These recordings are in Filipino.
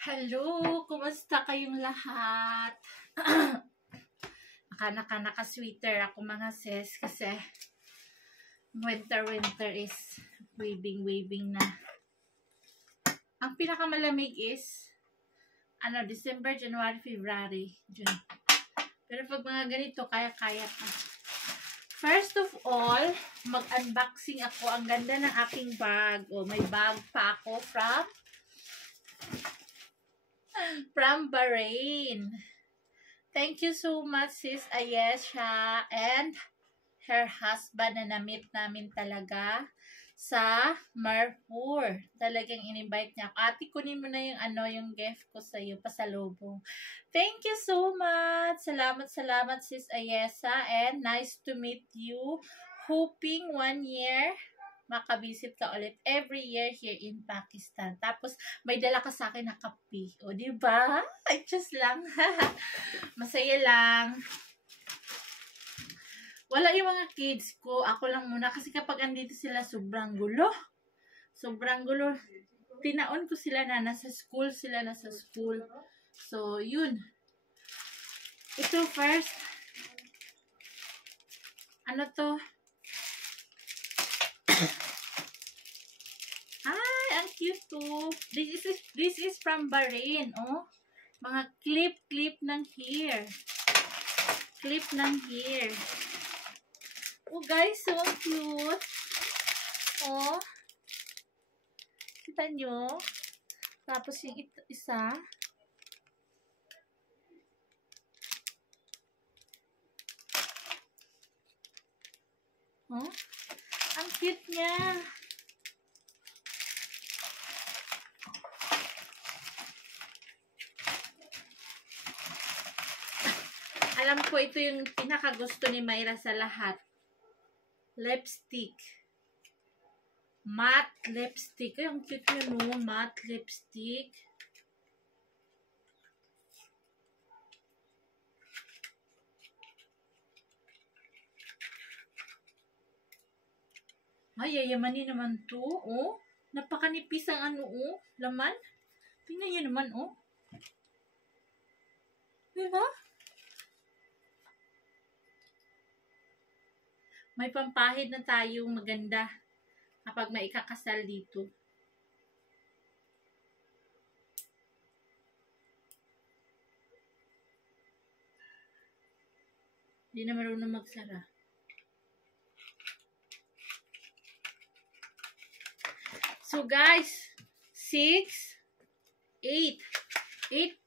Hello! Kumusta kayong lahat? Naka-sweater ako mga sis kasi winter is waving na. Ang pinakamalamig is December, January, February, June. Pero pag mga ganito, kaya-kaya pa. First of all, mag-unboxing ako. Ang ganda ng aking bag. Oh, may bag pa ako from Bahrain. Thank you so much, Sis Ayesha and her husband na na-meet namin talaga sa Marpur. Talagang in-invite niya ako. Ate, kunin mo na yung gift ko sa iyo, pasalubong. Thank you so much. Salamat, Sis Ayesha, and nice to meet you. Hoping 1 year makabisit ka ulit every year here in Pakistan. Tapos, may dala ka sa akin na kape. O, diba? Ay, just lang. Masaya lang. Wala yung mga kids ko. Ako lang muna. Kasi kapag andito sila, sobrang gulo. Sobrang gulo. Tinaon ko sila na nasa school. So, yun. Ito first. Ano to? Ay, ang cute to. This is from Bahrain, oh. Mga clip ng hair. Clip ng hair. Oh, guys, so cute. Oh. Kita nyo? Tapos yung isa. Oh. Ang cute niya. Alam ko ito yung pinakagusto ni Mayra sa lahat. Lipstick. Matte lipstick. Ay, ang cute yun, no? Matte lipstick. Ay, yayamanin naman to. Oh, napakanipis ang laman. Tingnan nyo naman, oh. Diba? May pampahid na tayong maganda kapag maikakasal dito. Hindi na marunong magsara. So guys, 8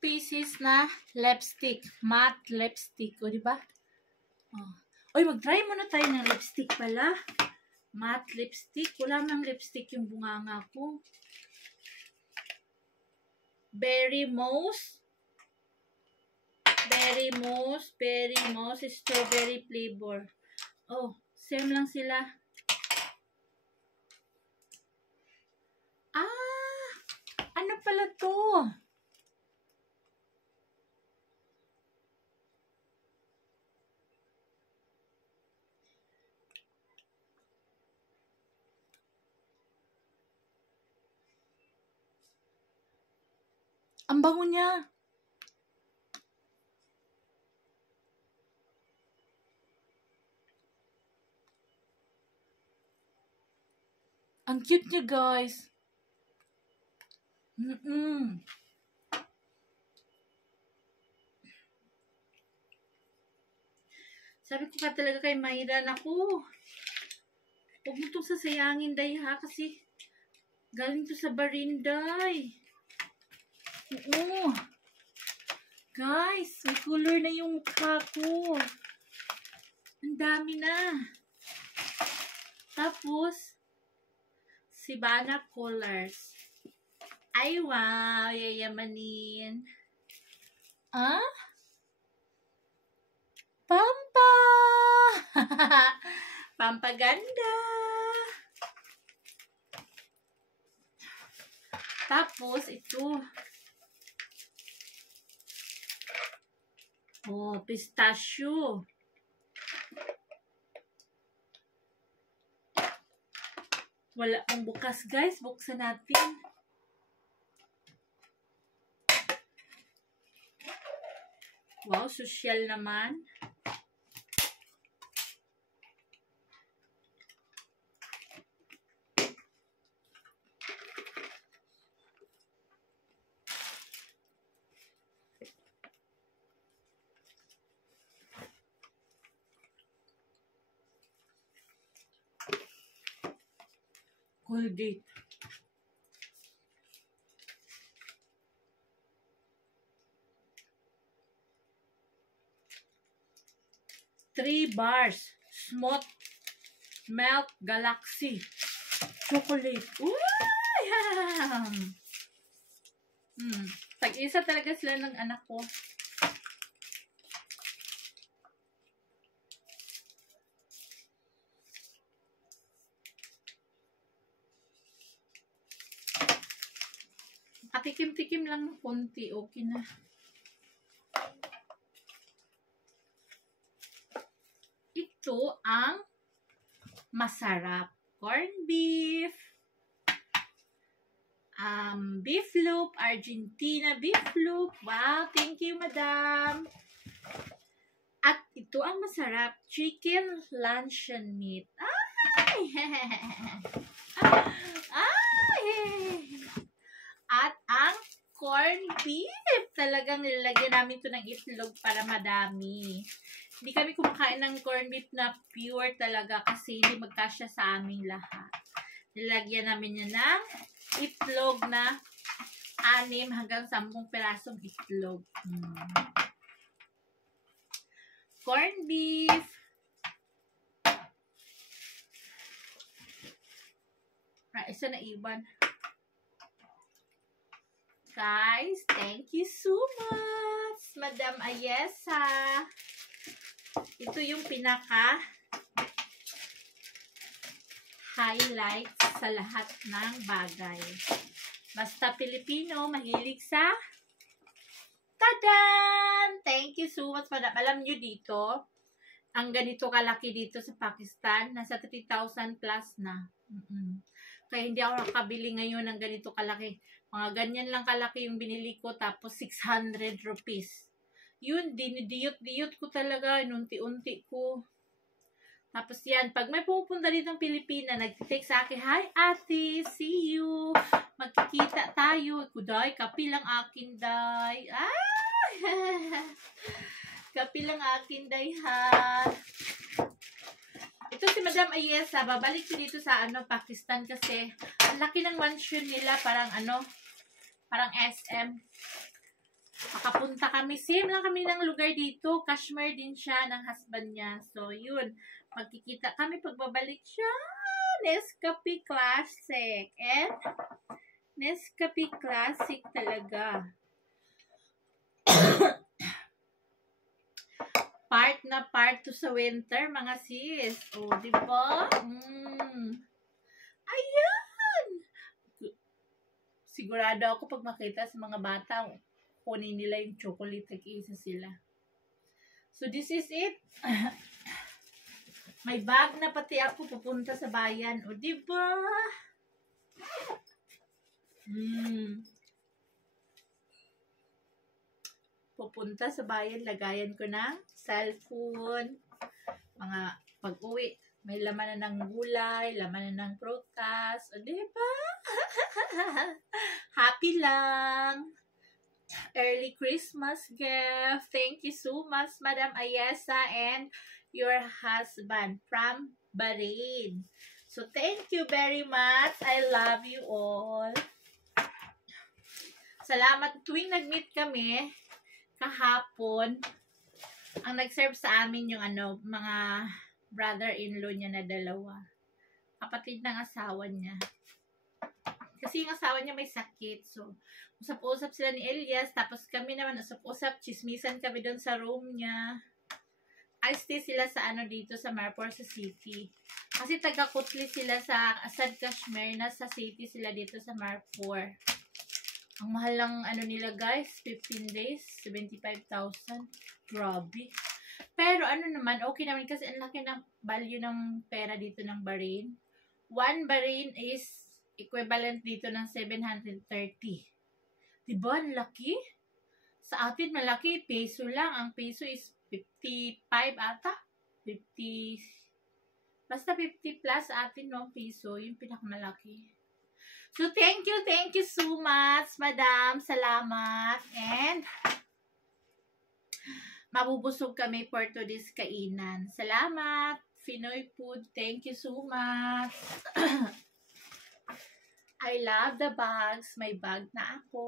pieces na lipstick. Matte lipstick. O, diba? Oh. Oy, mag-try muna tayo ng lipstick pala. Matte lipstick. Wala mang lipstick yung bunganga ko. Berry Moss, strawberry flavor. Oh, same lang sila. Ah, ano pala to? Ang bango niya. Ang cute niya, guys. Sabi ko pa talaga kay Mayra, naku, huwag mo itong sasayangin, day, ha? Kasi galing to sa Bahrain, day. Oo. Guys, may color na yung mukha ko. Ang dami na. Tapos, Sibana Colors. Ay, wow. Yayamanin. Ah? Pampa! Pampaganda. Tapos, ito. Oh, pistachio. Wala pang bukas, guys. Buksan natin. Wow, social naman. Colgate. Three bars. Smooth Milk Galaxy. Chocolate. Wow! Tag-isa talaga sila ng anak ko. Patikim-tikim lang ng konti. Okay na. Ito ang masarap. Corned beef. Beef loop. Argentina beef loop. Wow, thank you, madam. At ito ang masarap. Chicken luncheon meat. Ay! Ay! At ang corned beef. Talagang nilalagyan namin ito ng itlog para madami. Hindi kami kumakain ng corned beef na pure talaga kasi hindi magkasya sa aming lahat. Nilalagyan namin yan ng itlog na 6 hanggang 10 pirasong itlog. Corned beef. Isa na iwan. Guys, thank you so much, Madam Ayesa. Ito yung pinaka highlight sa lahat ng bagay. Basta Pilipino, mahilig sa tadan! Thank you so much, Madam. Alam nyo dito, ang ganito kalaki dito sa Pakistan, nasa 3,000 plus na. Kaya hindi ako nakabili ngayon ng ganito kalaki. Mga ganyan lang kalaki yung binili ko, tapos 600 rupees. Yun, dinidiyot-diyot ko talaga, unti-unti ko. Tapos yan, pag may pupunta dito ng Pilipina, nag-text sa akin, hi ate, see you. Magkikita tayo. Kuday, kapi lang akin, day. Kapi lang akin, day, ha. Ito si Madam Ayesa, babalik siya dito sa Pakistan kasi ang laki ng mansion nila, parang SM. Makapunta kami, same lang kami ng lugar dito, Kashmir din siya ng husband niya. So yun, magkikita kami pagbabalik siya. Nescafe Classic. And Nescafe Classic talaga. Part to sa winter, mga sis. O, diba? Ayan! Sigurado ako pag makita sa mga bata, kunin nila yung chocolate, nag-iisa sila. So, this is it. May bag na pati ako pupunta sa bayan. O, diba? Pupunta sa bayan, lagayan ko ng cellphone, mga pag-uwi, may laman na ng gulay, laman na ng prutas, o diba? Happy lang! Early Christmas gift! Thank you so much, Madam Ayesa and your husband from Bahrain. So, thank you very much. I love you all. Salamat. Tuwing nag-meet kami, kahapon, ang nag-serve sa amin yung mga brother-in-law niya na 2. Kapatid ng asawa niya. Kasi yung asawa niya may sakit. So, usap-usap sila ni Elias. Tapos kami naman usap-usap. Chismisan kami doon sa room niya. I stay sila sa dito sa Marpur sa city. Kasi taga-Kutli sila sa Azad Kashmir. Nasa city sila dito sa Marpur. Ang mahal lang nila guys, 15 days, 75,000. Grabe. Pero naman, okay naman kasi ang laki ng value ng pera dito ng Bahrain. 1 Bahrain is equivalent dito ng 730. Diba? Ang laki? Sa atin malaki, peso lang. Ang peso is 55 ata. 50, basta 50 plus sa atin, no? Peso, yung pinakamalaki. So, thank you so much, madam. Salamat. And, mabubusog kami for today's kainan. Salamat, Pinoy food. Thank you so much. I love the bags. May bag na ako.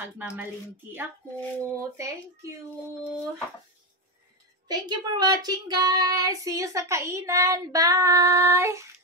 Pagmamalingki ako. Thank you. Thank you for watching, guys. See you sa kainan. Bye!